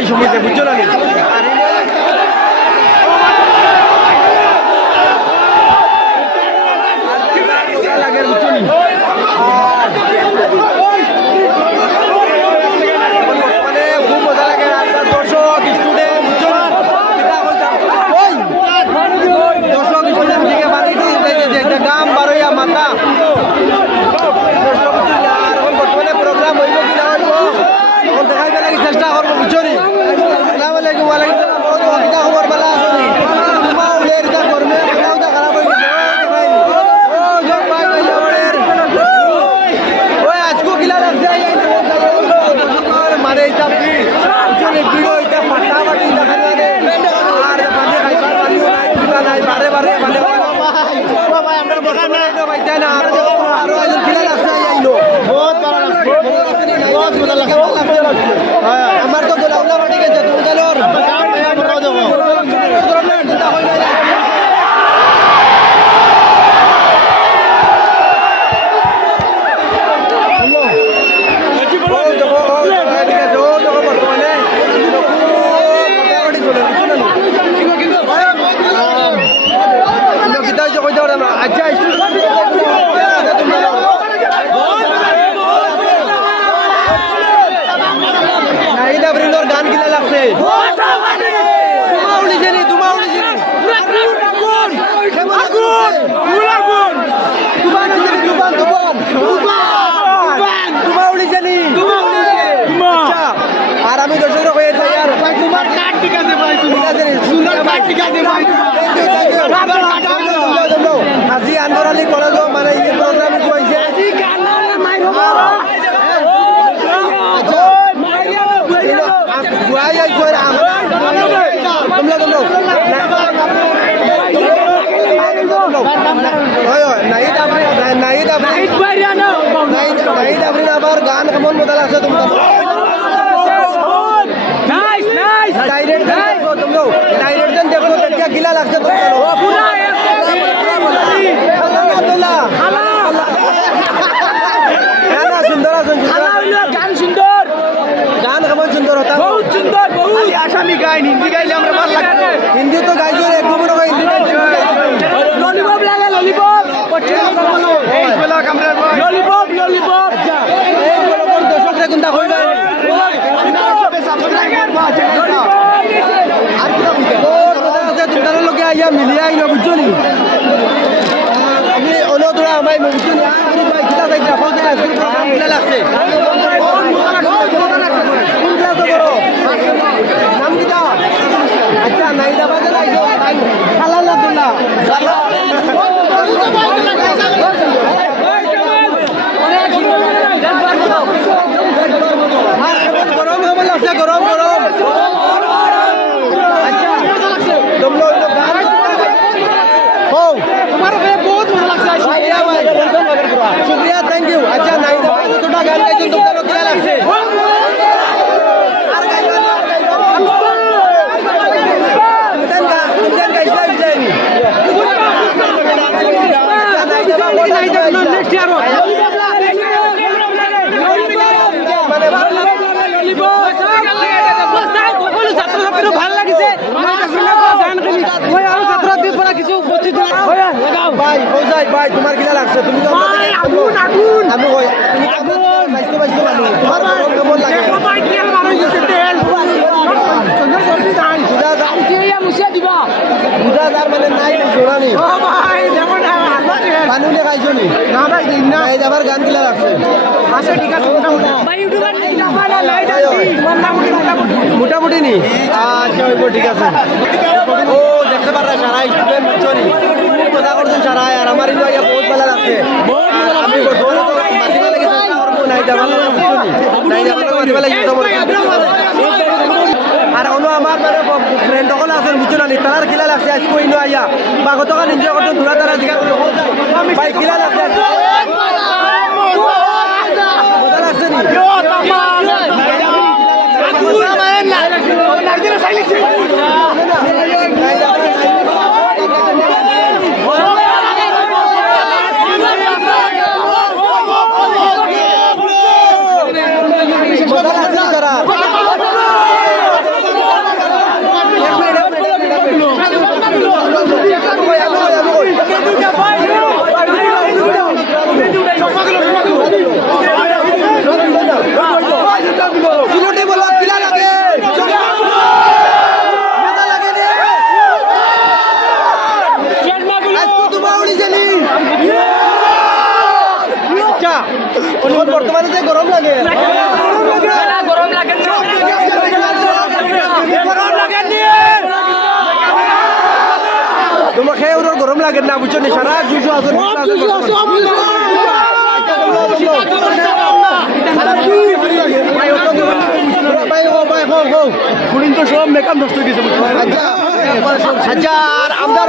এই সময়তে, বুঝছো না? লাগে বুঝছো নি? মানে খুব মজা লাগে। দর্শক স্টুডেন্ট বুঝছো না? দর্শক স্টুডেন্ট থেকে বাড়িতে গাম বারোয়া মাথা বর্তমানে প্রোগ্রাম হইব কি না হইব তখন দেখাইতে লাগি চেষ্টা করবো, বুঝছো নি? আসসালামু আলাইকুম। ওয়ালাইকুম আসসালাম। বহুত অসুবিধা খবর বেলা আসনি তোমা উলে এটা করবে খাওয়া খারাপ হয়ে গেছে। ওই আজকো কিলা লাগছে মারে এটা ভিড় এটা ফাটাফাটি দেখানো আর পানি খাইবার পানিও নাই, কিবা নাই, বারে বারে মানে আরো একজন কিলা লাগছে আইলো বহুত ভালো লাগছে, বহুত মজা লাগছে। আমার তো গোলাউলা বাড়ি গেছে তুমি জানো আচ্ছা গান কিনা লাগছে আর আমি দর্শক আজি আন্দরালি কলেজ মানে এই প্রোগ্রামে হয়েছে আবার গান কেমন মজা লাগছে তোমার গিলা লাগছে সুন্দর গান সুন্দর গান কেমন সুন্দর হতা বহুত সুন্দর বহুত আসামি গাইন হিন্দি গাইলে আমরা ভালো লাগবে হিন্দি তো গাইছো একদম বড় হিন্দি ললিপপ লাগে ললিপপ এই বলা কামরার ভাই ললিপপ ললিপপ আচ্ছা এই বড় বড় দর্শক রে কোনটা কইবা আর কি বুঝতে তোমরা লোকে আইয়া মিলিয়া আইলো বুঝছো নি আমি অনুদরা আমায় বুঝছো নি আমি ভাই কিটা ভাই ফোন দিলা কিটা লাগছে কোন ক্লাস বড় নাম কিটা আচ্ছা নাইদা বাজে লাইছো হালাল আব্দুল্লাহ গরম হবে লাগছে গরম গরম আচ্ছা तुम लोग हो तुम्हारा बहुत मजा लगता है शुक्रिया थैंक यू अच्छा नहीं छोटा गान गाइছো তোমরা লোক কিলা লাগছে আর গাইছো নেক্সট ইয়ার ভাল লাগিছে ভাই বৌজাই ভাই তোমার কিলা লাগছে তুমি তো আগুন আগুন আমি কই তুমি আগুন বাইছো বাইছো মানু তোমার কেমন লাগে ভাই তেল মারই গেছে তেল সুন্দর সরজি নাই বুঝা দাও টিয়া মুছে দিবা বুঝা দার মানে নাই জোড়ানি ও ভাই দেখো না মানু নে খাইছো নি না ভাই দিন না এই আবার গান কিলা লাগছে আচ্ছা ঠিক আছে মোটামুটি ভাই ইউটিউবার নাই না নাই দাদি তোমার নাম মোটামুটি নি আচ্ছা ওই ঠিক আছে ও দেখতে পাররা সারা স্টুডেন্ট বুঝছনি কথা করছেন সারা আর আমার ইনো আইয়া বহুত ভালো লাগছে আমি গোটো মাঝে লাগে চেষ্টা করব নাই যাবা বুঝছনি নাই যাবা মাঝে লাগে ইউটিউব আর অন্য আমার মানে ফ্রেন্ড সকল আছেন বুঝছনি তার কিলা লাগছে আজকে ইনো আইয়া বা গতকাল এনজয় করতে দূরা তারা দিকে ভাই কিলা লাগছে মজা লাগছে নি লাগে না বুঝছো নি সারা জুজু আছে তো সব মেকআপ নষ্ট হয়ে গেছে হাজার আমরা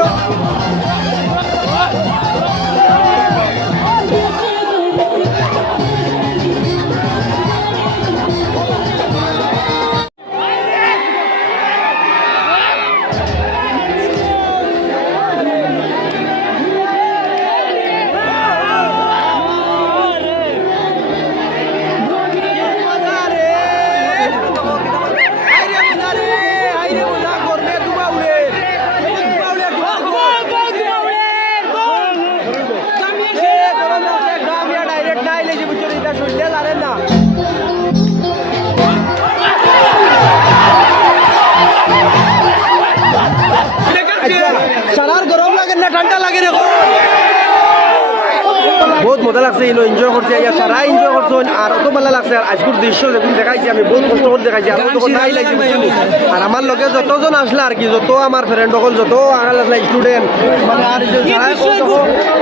সারার গরম লাগে না ঠান্ডা লাগে রে বহুত মজা লাগছে এনজয় করছে সারা এনজয় করছো আর অত ভালো লাগছে আর আজকের দৃশ্য যখন দেখাইছি আমি বহুত কষ্ট করে দেখাইছি আমার তো নাই লাগছে আর আমার লগে যতজন আসলে আর কি যত আমার ফ্রেন্ড সকল যত আগাল আসলে স্টুডেন্ট মানে আর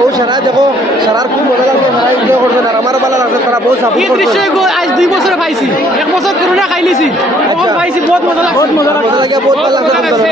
ও সারা দেখো সারার খুব মজা লাগছে সারা এনজয় করছেন আর আমারও ভালো লাগছে তারা বহুত সাপোর্ট করছে আজ 2 বছর পাইছি 1 বছর করোনা খাইলিছি পাইছি বহুত মজা লাগে বহুত মজা লাগে বহুত ভালো লাগছে